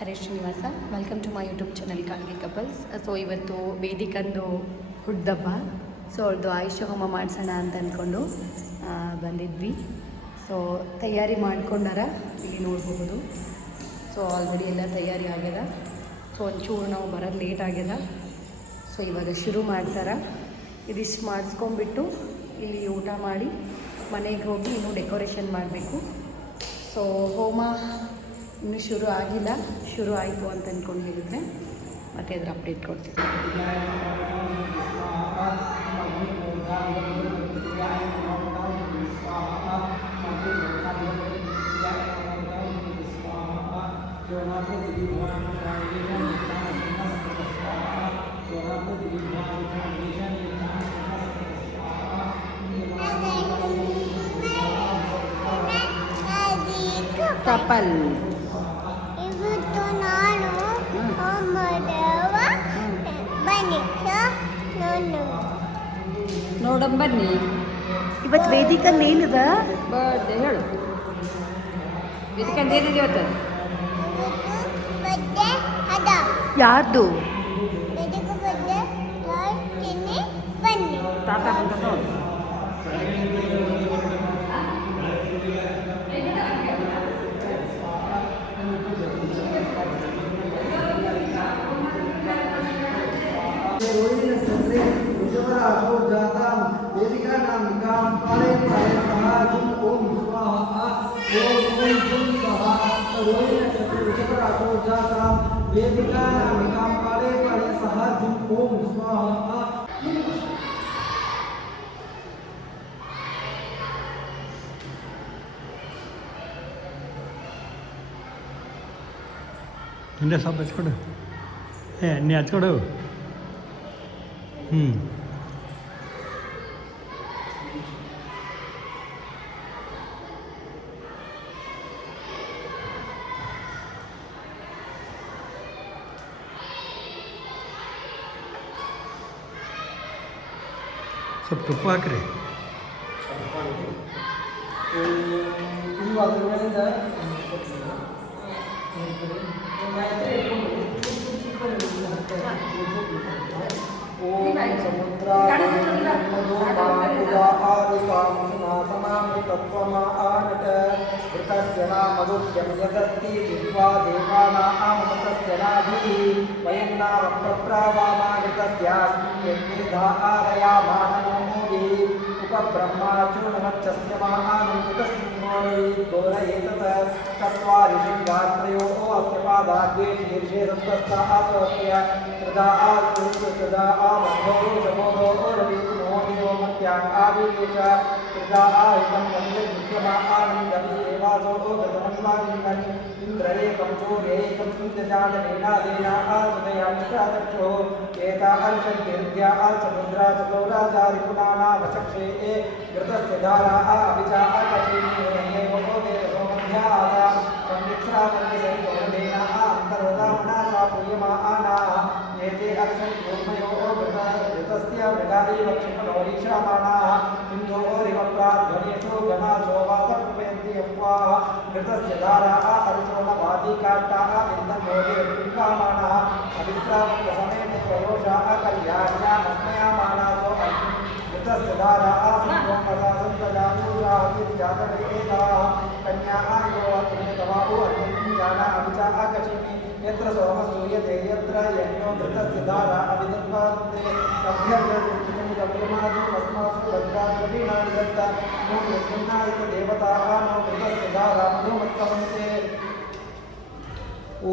Harish Srinivasa. Welcome to my YouTube channel Kalgi couples. So ಇವತ್ತು ವೇದಿಕಂದು ಹುಡ್ದಬ್ಬ. So ಅವ್ರದ್ದು ಆಯುಷ್ಯ ಹೋಮ ಮಾಡಿಸೋಣ ಅಂತ ಅಂದ್ಕೊಂಡು ಬಂದಿದ್ವಿ. ಸೊ ತಯಾರಿ ಮಾಡ್ಕೊಂಡಾರ ಇಲ್ಲಿ ನೋಡಬಹುದು. ಸೊ ಆಲ್ರೆಡಿ ಎಲ್ಲ ತಯಾರಿ ಆಗ್ಯದ. ಸೊ ಒಂಚೂರು ನಾವು ಬರೋದು ಲೇಟ್ ಆಗ್ಯದ. ಸೊ ಇವಾಗ ಶುರು ಮಾಡ್ತಾರೆ. ಇದಿಷ್ಟು ಮಾಡಿಸ್ಕೊಂಬಿಟ್ಟು ಇಲ್ಲಿ ಊಟ ಮಾಡಿ ಮನೆಗೆ ಹೋಗಿ ಇನ್ನೂ ಡೆಕೋರೇಷನ್ ಮಾಡಬೇಕು. ಸೊ ಹೋಮ ಇನ್ನೂ ಶುರು ಆಗಿಲ್ಲ, ಶುರು ಆಯಿತು ಅಂತ ಅಂದ್ಕೊಂಡು ಹೇಳಿದರೆ ಮತ್ತೆ ಅದರ ಅಪ್ಡೇಟ್ ಕೊಡ್ತೀವಿ. ಕಪಲ್ ನೋಡಮ್ ಬನ್ನಿ. ಇವತ್ತು ವೇದಿಕಂದು ಏನಿದ ಬರ್ಡೇ ಹೇಳು. ವೇದಿಕಂದು ಏನಿದೆ ಇವತ್ತು? ಯಾರ್ದು? ತಾತ ಬಂದ ನೋಡು. ನಿಂದೆ ಸ್ವಲ್ಪ ಹಚ್ಕೊಡು. ನೀ ಹಚ್ಕೊಡು. ಸ್ವಲ್ಪ ತುಪ್ಪ ಹಾಕ್ರಿ.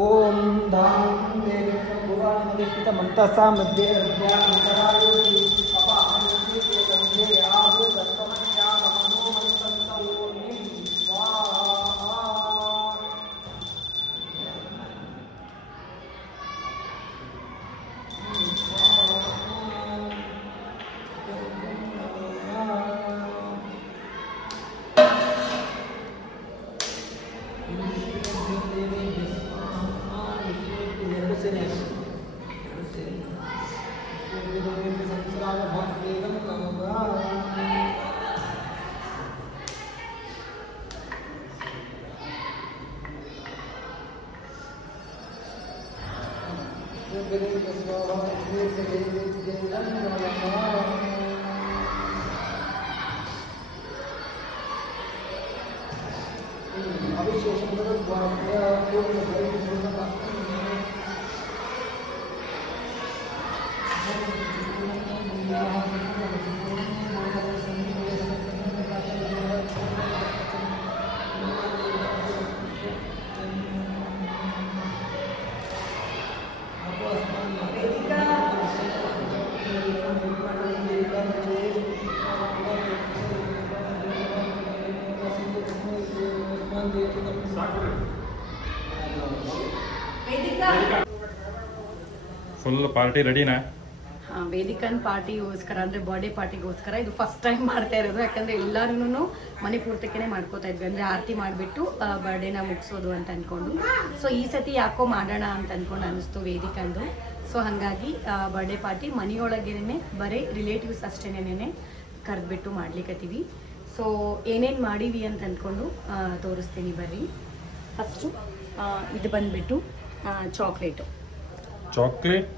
ಓಂ ಧಾಂ ದೇವಿ ಭುವಾನಿಧಿಷ್ಠಿತ ಮಂತಸಾ ಮಧ್ಯೆ ಫುಲ್ ಪಾರ್ಟಿ ರೆಡಿನಾ? ಹಾಂ, ವೇದಿಕನ್ ಪಾರ್ಟಿಗೋಸ್ಕರ ಅಂದರೆ ಬರ್ಡೇ ಪಾರ್ಟಿಗೋಸ್ಕರ ಇದು ಫಸ್ಟ್ ಟೈಮ್ ಮಾಡ್ತಾ ಇರೋದು. ಯಾಕಂದರೆ ಎಲ್ಲರೂ ಮನೆ ಪೂರ್ತಕ್ಕೇ ಮಾಡ್ಕೋತಾ ಇದ್ವಿ, ಅಂದರೆ ಆರತಿ ಮಾಡಿಬಿಟ್ಟು ಬರ್ಡೇನ ಮುಗಿಸೋದು ಅಂತ ಅಂದ್ಕೊಂಡು. ಸೊ ಈ ಸತಿ ಯಾಕೋ ಮಾಡೋಣ ಅಂತ ಅಂದ್ಕೊಂಡು ಅನ್ನಿಸ್ತು ವೇದಿಕಂದು. ಸೊ ಹಾಗಾಗಿ ಬರ್ಡೇ ಪಾರ್ಟಿ ಮನೆಯೊಳಗೇನೆ ಬರೀ ರಿಲೇಟಿವ್ಸ್ ಅಷ್ಟೇನೇನೆ ಕರೆದ್ಬಿಟ್ಟು ಮಾಡ್ಲಿಕ್ಕತ್ತೀವಿ. ಸೊ ಏನೇನು ಮಾಡೀವಿ ಅಂತ ಅಂದ್ಕೊಂಡು ತೋರಿಸ್ತೀನಿ ಬರ್ರಿ. ಫಸ್ಟು ಇದು ಬಂದುಬಿಟ್ಟು ಚಾಕ್ಲೇಟು. Chocolate,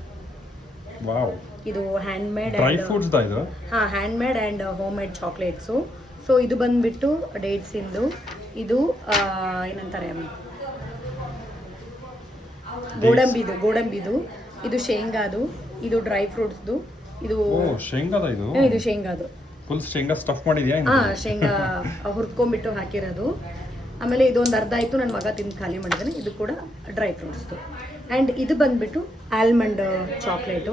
wow. ಇದು ಹ್ಯಾಂಡ್ಮೇಡ್ ಡ್ರೈ ಫ್ರೂಟ್ಸ್ ದಾ ಇದು? ಹಾಂ, handmade and home made chocolates. So ಇದು ಬಂದುಬಿಟ್ಟು ಡೇಟ್ಸಿಂದು. ಇದು ಏನಂತಾರೆ ಗೋಡಂಬಿದು. ಇದು ಶೇಂಗಾದು. ಇದು ಡ್ರೈ ಫ್ರೂಟ್ಸ್ದು. ಇದು ಶೇಂಗಾದ ಇದು? ಇದು ಶೇಂಗಾದು. ಫುಲ್ ಶೇಂಗಾ ಸ್ಟಫ್ ಮಾಡಿದ್ಯಾ? ಹಾಂ, ಶೇಂಗಾ ಹುರ್ಕೊಂಡ್ಬಿಟ್ಟು ಹಾಕಿರೋದು. ಆಮೇಲೆ ಇದೊಂದು ಅರ್ಧ ಆಯಿತು, ನನ್ನ ಮಗ ತಿಂದು ಖಾಲಿ ಮಾಡಿದ್ದಾನೆ. ಇದು ಕೂಡ ಡ್ರೈ ಫ್ರೂಟ್ಸ್ದು. ಆ್ಯಂಡ್ ಇದು ಬಂದುಬಿಟ್ಟು ಆಲ್ಮಂಡ್ ಚಾಕ್ಲೇಟು.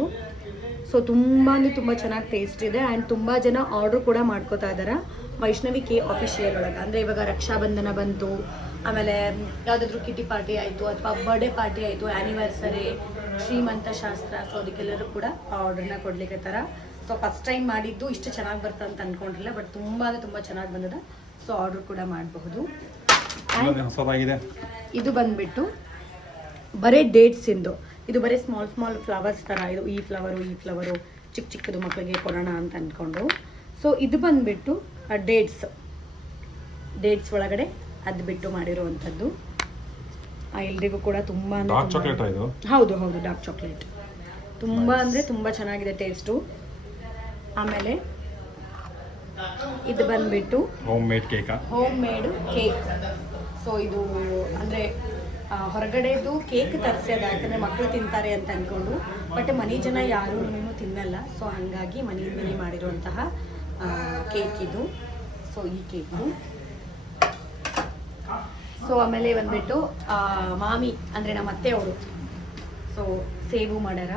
ಸೊ ತುಂಬ ಅಂದರೆ ತುಂಬ ಚೆನ್ನಾಗಿ ಟೇಸ್ಟ್ ಇದೆ. ಆ್ಯಂಡ್ ತುಂಬ ಜನ ಆರ್ಡ್ರ್ ಕೂಡ ಮಾಡ್ಕೋತಾ ಇದ್ದಾರೆ ವೈಷ್ಣವಿ ಕೆ ಆಫಿಷಿಯಲ್ ಒಳಗೆ. ಅಂದರೆ ಇವಾಗ ರಕ್ಷಾಬಂಧನ ಬಂತು, ಆಮೇಲೆ ಯಾವುದಾದ್ರೂ ಕಿಟಿ ಪಾರ್ಟಿ ಆಯಿತು ಅಥವಾ ಬರ್ಡೇ ಪಾರ್ಟಿ ಆಯಿತು, ಆ್ಯನಿವರ್ಸರಿ, ಶ್ರೀಮಂತ ಶಾಸ್ತ್ರ. ಸೊ ಅದಕ್ಕೆಲ್ಲರೂ ಕೂಡ ಆರ್ಡ್ರನ್ನ ಕೊಡ್ಲಿಕ್ಕೆ ಥರ. ಸೊ ಫಸ್ಟ್ ಟೈಮ್ ಮಾಡಿದ್ದು ಇಷ್ಟು ಚೆನ್ನಾಗಿ ಬರ್ತದೆ ಅಂತ ಅಂದ್ಕೊಂಡಿಲ್ಲ, ಬಟ್ ತುಂಬ ಅಂದರೆ ತುಂಬ ಚೆನ್ನಾಗಿ ಬಂದಿದೆ. ಸೊ ಆರ್ಡ್ರ್ ಕೂಡ ಮಾಡಬಹುದು. ಇದು ಬಂದುಬಿಟ್ಟು ಬರೀ ಡೇಟ್ಸಿಂದು. ಇದು ಬರೀ ಸ್ಮಾಲ್ ಫ್ಲವರ್ಸ್ ಥರ. ಇದು ಈ ಫ್ಲವರು ಚಿಕ್ಕದು ಮಕ್ಕಳಿಗೆ ಕೊಡೋಣ ಅಂತ ಅಂದ್ಕೊಂಡು. ಸೊ ಇದು ಬಂದುಬಿಟ್ಟು ಡೇಟ್ಸ್ ಒಳಗಡೆ ಅದು ಬಿಟ್ಟು ಮಾಡಿರುವಂಥದ್ದು. ಎಲ್ರಿಗೂ ಕೂಡ ತುಂಬ ಹೌದು ಡಾರ್ಕ್ ಚಾಕ್ಲೇಟ್. ತುಂಬ ಅಂದರೆ ತುಂಬ ಚೆನ್ನಾಗಿದೆ ಟೇಸ್ಟು. ಆಮೇಲೆ ಇದು ಬಂದುಬಿಟ್ಟು ಹೋಮ್ ಮೇಡ್ ಕೇಕ್. ಸೊ ಇದು ಅಂದರೆ ಹೊರಗಡೆದು ಕೇಕ್ ತರಿಸ್ಯದ, ಯಾಕಂದರೆ ಮಕ್ಕಳು ತಿಂತಾರೆ ಅಂತ ಅಂದ್ಕೊಂಡು. ಬಟ್ ಮನೆ ಜನ ಯಾರೂ ತಿನ್ನಲ್ಲ. ಸೊ ಹಾಗಾಗಿ ಮನೆಯಿಂದಲೇ ಮಾಡಿರುವಂತಹ ಕೇಕ್ ಇದು. ಸೊ ಈ ಕೇಕು. ಸೊ ಆಮೇಲೆ ಬಂದುಬಿಟ್ಟು ಮಾಮಿ ಅಂದರೆ ನಮ್ಮ ಅತ್ತೆಯವರು ಸೊ ಸೇವು ಮಾಡ್ಯಾರ.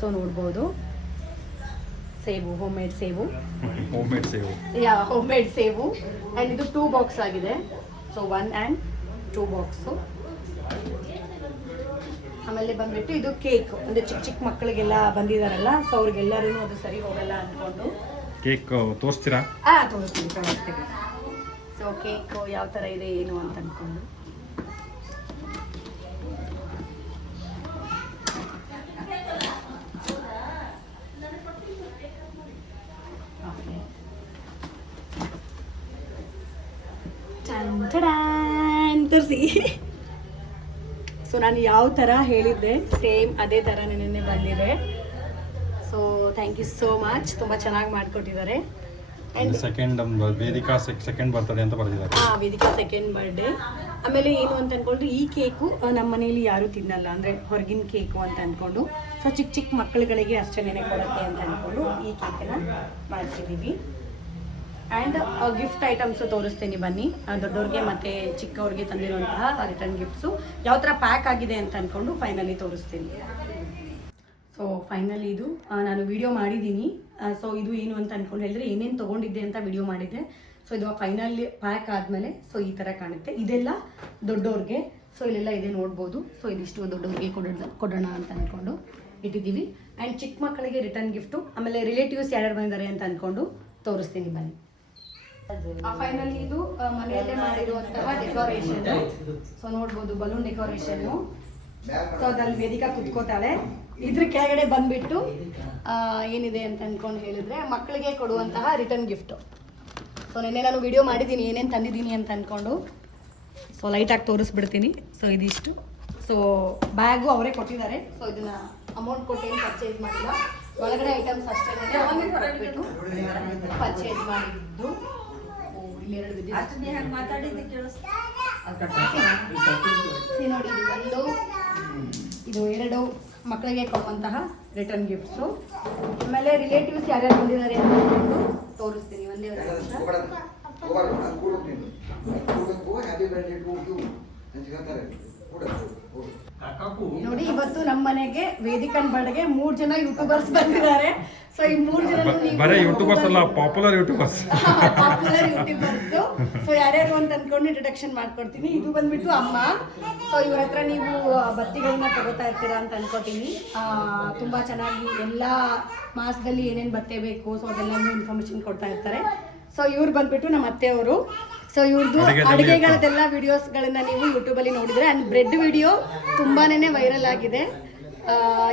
ಸೊ ನೋಡ್ಬೋದು, ಸೇವು, ಹೋಮ್ ಮೇಡ್ ಸೇವು. ಆ್ಯಂಡ್ ಇದು 2 ಬಾಕ್ಸ್ ಆಗಿದೆ. So 1 and 2 box. ಆಮೇಲೆ ಬಂದುಬಿಟ್ಟು ಇದು ಕೇಕ್, ಅಂದರೆ ಚಿಕ್ಕ ಮಕ್ಕಳಿಗೆಲ್ಲ ಬಂದಿದ್ದಾರಲ್ಲ, ಸೊ ಅವ್ರಿಗೆಲ್ಲರೂ ಅದು ಸರಿ ಹೋಗಲ್ಲ ಅಂದ್ಕೊಂಡು ಕೇಕ್ ತೋರಿಸ್ತೀರಾ? ತೋರಿಸ್ತೀವಿ. ಸೊ ಕೇಕು ಯಾವ ಥರ ಇದೆ ಏನು ಅಂತ ಅಂದ್ಕೊಂಡು. ತೋರಿಸಿ. ಸೊ ನಾನು ಯಾವ ಥರ ಹೇಳಿದ್ದೆ ಸೇಮ್ ಅದೇ ಥರ ನೆನ್ನೆ ಬಂದಿದೆ. So thank you so much. ತುಂಬ ಚೆನ್ನಾಗಿ ಮಾಡಿಕೊಟ್ಟಿದ್ದಾರೆ. ವೇದಿಕಾ ಸೆಕೆಂಡ್ ಬರ್ತಡೇ ಅಂತ ಬರೆದಿದ್ದಾರೆ. Vedika second birthday. ಆಮೇಲೆ ಏನು ಅಂತ ಅಂದ್ಕೊಂಡ್ರೆ ಈ ಕೇಕು ನಮ್ಮ ಮನೇಲಿ ಯಾರೂ ತಿನ್ನಲ್ಲ, ಅಂದರೆ ಹೊರಗಿನ ಕೇಕು ಅಂತ ಅಂದ್ಕೊಂಡು. ಸೊ ಚಿಕ್ಕ ಮಕ್ಕಳುಗಳಿಗೆ ಅಷ್ಟೇ ನೆನೆ ಕೊಡುತ್ತೆ ಅಂತ ಅಂದ್ಕೊಂಡು ಈ ಕೇಕನ್ನು ಮಾಡ್ತಿದ್ದೀವಿ. ಆ್ಯಂಡ್ ಗಿಫ್ಟ್ ಐಟಮ್ಸು ತೋರಿಸ್ತೀನಿ ಬನ್ನಿ. ದೊಡ್ಡವ್ರಿಗೆ ಮತ್ತು ಚಿಕ್ಕವ್ರಿಗೆ ತಂದಿರುವಂತಹ ರಿಟರ್ನ್ ಗಿಫ್ಟ್ಸು ಯಾವ ಥರ ಪ್ಯಾಕ್ ಆಗಿದೆ ಅಂತ ಅಂದ್ಕೊಂಡು ಫೈನಲಿ ತೋರಿಸ್ತೀನಿ. ಸೊ ಫೈನಲಿ ಇದು ನಾನು ವಿಡಿಯೋ ಮಾಡಿದ್ದೀನಿ. ಸೊ ಇದು ಏನು ಅಂತ ಅಂದ್ಕೊಂಡು ಹೇಳಿದ್ರೆ ಏನೇನು ತೊಗೊಂಡಿದ್ದೆ ಅಂತ ವಿಡಿಯೋ ಮಾಡಿದ್ದೆ. ಸೊ ಇದು ಫೈನಲಿ ಪ್ಯಾಕ್ ಆದಮೇಲೆ ಸೊ ಈ ಥರ ಕಾಣುತ್ತೆ. ಇದೆಲ್ಲ ದೊಡ್ಡವ್ರಿಗೆ. ಸೊ ಇಲ್ಲೆಲ್ಲ ಇದೆ ನೋಡ್ಬೋದು. ಸೊ ಇದಿಷ್ಟು ದೊಡ್ಡವ್ರಿಗೆ ಕೊಡೋಣ ಅಂತ ಅಂದ್ಕೊಂಡು ಇಟ್ಟಿದ್ದೀವಿ. ಆ್ಯಂಡ್ ಚಿಕ್ಕ ಮಕ್ಕಳಿಗೆ ರಿಟರ್ನ್ ಗಿಫ್ಟು, ಆಮೇಲೆ ರಿಲೇಟಿವ್ಸ್ ಯಾರ್ಯಾರು ಬಂದಿದ್ದಾರೆ ಅಂತ ಅಂದ್ಕೊಂಡು ತೋರಿಸ್ತೀನಿ ಬನ್ನಿ. ಫೈನಲಿ ಇದು ಮನೆಯಲ್ಲೇ ಮಾಡಿರುವಂತಹ ಡೆಕೋರೇಷನ್. ಸೊ ನೋಡ್ಬೋದು ಬಲೂನ್ ಡೆಕೋರೇಷನ್ನು. ಸೊ ಅದ್ರಲ್ಲಿ ವೇದಿಕಾ ಕುತ್ಕೋತಾಳೆ. ಇದ್ರ ಕೆಳಗಡೆ ಬಂದ್ಬಿಟ್ಟು ಏನಿದೆ ಅಂತ ಅಂದ್ಕೊಂಡು ಹೇಳಿದ್ರೆ ಮಕ್ಕಳಿಗೆ ಕೊಡುವಂತಹ ರಿಟರ್ನ್ ಗಿಫ್ಟು. ಸೊ ನಿನ್ನೆ ನಾನು ವಿಡಿಯೋ ಮಾಡಿದ್ದೀನಿ ಏನೇನು ತಂದಿದ್ದೀನಿ ಅಂತ ಅಂದ್ಕೊಂಡು. ಸೊ ಲೈಟಾಗಿ ತೋರಿಸ್ಬಿಡ್ತೀನಿ. ಸೊ ಇದಿಷ್ಟು ಸೊ ಬ್ಯಾಗು ಅವರೇ ಕೊಟ್ಟಿದ್ದಾರೆ. ಸೊ ಇದನ್ನ ಅಮೌಂಟ್ ಕೊಟ್ಟು ಏನು ಪರ್ಚೇಸ್ ಮಾಡಿಲ್ಲ, ಒಳಗಡೆ ಐಟಮ್ಸ್ ಅಷ್ಟೇ ಕೊಟ್ಬಿಟ್ಟು ಪರ್ಚೇಸ್ ಮಾಡಿದ್ದು. ಇಲ್ಲೆರಡು ನೋಡಿ, ಇದು ಒಂದು, ಇದು ಎರಡು ಮಕ್ಕಳಿಗೆ ಕೊಡುವಂತಹ ರಿಟರ್ನ್ ಗಿಫ್ಟ್ಸು. ಆಮೇಲೆ ರಿಲೇಟಿವ್ಸ್ ಯಾರ್ಯಾರು ಬಂದಿದ್ದಾರೆ ಅಂತ ತೋರಿಸ್ತೀನಿ. ಒಂದೇ ನೋಡಿ, ಇವತ್ತು ನಮ್ಮ ಮನೆಗೆ ವೇದಿಕನ್ ಬರ್ಡ್ಗೆ 3 ಜನ ಯೂಟ್ಯೂಬರ್ಸ್ ಬಂದಿದ್ದಾರೆ. ಸೊ ಈ 3 ಜನ ಬರೀ ಯೂಟ್ಯೂಬರ್ಸ್ ಅಲ್ಲ, ಪಾಪ್ಯುಲರ್ ಯೂಟ್ಯೂಬರ್ಸ್. ಸೊ ಯಾರ್ಯಾರು ಅಂತ ಅನ್ಕೊಂಡು ಇಂಟ್ರಡಕ್ಷನ್ ಮಾಡ್ಕೊಡ್ತೀನಿ. ಇದು ಬಂದ್ಬಿಟ್ಟು ಅಮ್ಮ. ಸೊ ಇವ್ರ ಹತ್ರ ನೀವು ಬತ್ತಿಗಳನ್ನ ತಗೋತಾ ಇರ್ತೀರಾ ಅಂತ ಅನ್ಕೋತೀನಿ. ತುಂಬಾ ಚೆನ್ನಾಗಿ ಎಲ್ಲ ಮಾಸದಲ್ಲಿ ಏನೇನು ಬತ್ತೆ ಬೇಕು, ಸೊ ಅದೆಲ್ಲ ಇನ್ಫಾರ್ಮೇಶನ್ ಕೊಡ್ತಾ ಇರ್ತಾರೆ. ಸೊ ಇವ್ರು ಬಂದ್ಬಿಟ್ಟು ನಮ್ಮ ಅತ್ತೆಯವರು. ಸೊ ಇವ್ರದ್ದು ಅಡುಗೆಗಳದೆಲ್ಲ ವಿಡಿಯೋಸ್ಗಳನ್ನ ನೀವು ಯೂಟ್ಯೂಬಲ್ಲಿ ನೋಡಿದ್ರೆ, ಆ್ಯಂಡ್ ಬ್ರೆಡ್ ವಿಡಿಯೋ ತುಂಬಾನೇ ವೈರಲ್ ಆಗಿದೆ.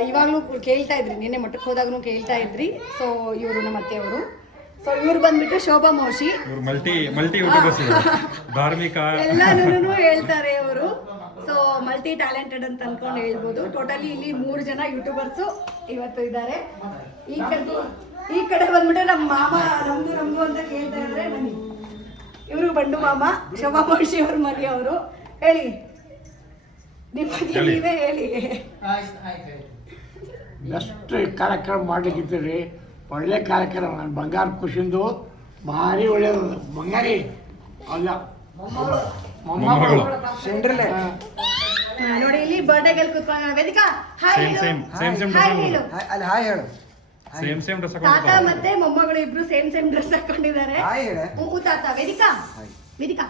ಇವಾಗಲೂ ಕೇಳ್ತಾ ಇದ್ರಿ, ನಿನ್ನೆ ಮಠಕ್ಕೆ ಹೋದಾಗೂ ಕೇಳ್ತಾ ಇದ್ರಿ. ಸೊ ಇವರು ನಮ್ಮ ಅತ್ತೆಯವರು. ಸೊ ಇವ್ರು ಬಂದ್ಬಿಟ್ಟು ಶೋಭಾ ಮೋಶಿ, ಮಲ್ಟಿ ಯೂಟ್ಯೂಬರ್ಸ್, ಧಾರ್ಮಿಕ ಎಲ್ಲಾನು ಹೇಳ್ತಾರೆ ಇವರು. ಸೊ ಮಲ್ಟಿ ಟ್ಯಾಲೆಂಟೆಡ್ ಅಂತ ಅನ್ಕೊಂಡು ಹೇಳ್ಬೋದು. ಟೋಟಲಿ ಇಲ್ಲಿ 3 ಜನ ಯೂಟ್ಯೂಬರ್ಸು ಇವತ್ತು ಇದ್ದಾರೆ. ಈ ಕಡೆ ಬಂದ್ಬಿಟ್ಟು ನಮ್ಮ ಮಾಮ ನಮ್ದು ಅಂತ ಕೇಳ್ತಾ ಇದ್ದಾರೆ. ಬನ್ನಿ, ಇವರು ಬಂಡು ಮಾಮ, ಶೋಭಾ ಮೋಶಿ ಅವ್ರ ಮನೆ ಅವರು. ಹೇಳಿ, ನಿಮ್ಮ ಬಗ್ಗೆ ನೀವೇ ಹೇಳಿ. ಬೆಸ್ಟ್ ಕಾರ್ಯಕ್ರಮ ಮಾಡ್ಲಿಕ್ಕಿದ್ದೀರಿ, ಒಳ್ಳೆ ಕಾರ್ಯಕ್ರಮ. ನಾನು ಬಂಗಾರ ಖುಷಿಂದು ಭಾರಿ ಒಳ್ಳೆಯದು. ಬಂಗಾರಿ ಅಲ್ಲ ಮೊಮ್ಮಗಳು ಸೆಂಡ್ರಲ್ಲೇ ನೋಡಿ, ಇಲ್ಲಿ ಬರ್ಡೇಗೆಲ್ಲ ಕೂತ್ಕೊಂಡು ವೇದಿಕಾ ಹಾಯ್ ಹೇಳು. ಅಲ್ಲಿ ಹಾಯ್ ಹೇಳು. ಸೇಮ್ ಡ್ರೆಸ್ ತಾತ ಮತ್ತೆ ಮೊಮ್ಮಗಳು ಇಬ್ರು ಸೇಮ್ ಡ್ರೆಸ್ ಹಾಕೊಂಡಿದ್ದಾರೆ. ತಾತ ವೇದಿಕಾ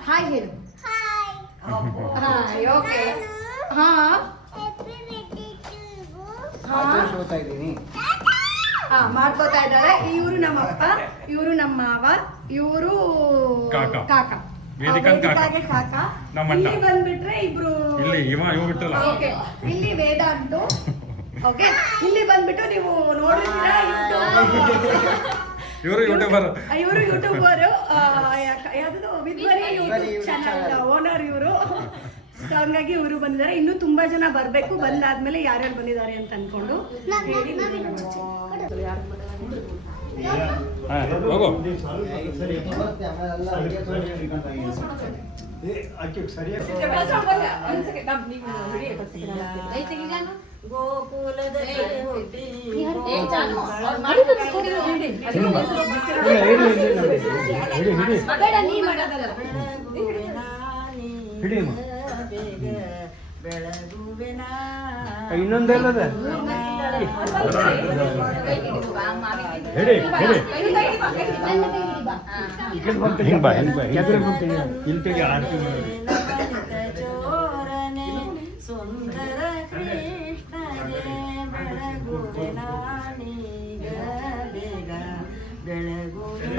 ಹಾಯ್ ಹೇಳು. Hi, okay. ಹಾ ಮಾಡ್ಕೋತಾ ಇದ್ದಾರೆ. ಇವರು ನಮ್ಮ ಅಪ್ಪ, ಇವರು ನಮ್ಮ ಮಾವ, ಇವರು ಕಾಕ. ವೇದಿಕಾಗೆ ಕಾಕ. ಇಲ್ಲಿ ಬಂದ್ಬಿಟ್ರೆ ಇಬ್ರು, ಓಕೆ, ಇಲ್ಲಿ ವೇದಾಂತು. ಓಕೆ, ಇಲ್ಲಿ ಬಂದ್ಬಿಟ್ಟು ನೀವು ನೋಡಿರ್ತೀರಾ ಇವರು ಯೂಟ್ಯೂಬರ್. ಯಾವ್ದು ವಿದ್ವರಿ ಯೂಟ್ಯೂಬ್ ಚಾನಲ್ ಓನರ್ ಇವರು. ಸೊ ಹಂಗಾಗಿ ಇವರು ಬಂದಿದ್ದಾರೆ. ಇನ್ನೂ ತುಂಬಾ ಜನ ಬರ್ಬೇಕು. ಬಂದಾದ್ಮೇಲೆ ಯಾರ್ಯಾರು ಬಂದಿದ್ದಾರೆ ಅಂತ ಅನ್ಕೊಂಡು ಹೇಳಿ. ಗೋಕುಲದ ಇನ್ನೊಂದೆಲ್ಲದ ಸುಂದರ ಕೃಷ್ಣಗೆ ಬೆಳಗುವೆನಾನೀಗ ಬೇಗ ಬೆಳಗುವೆನಾನೀಗ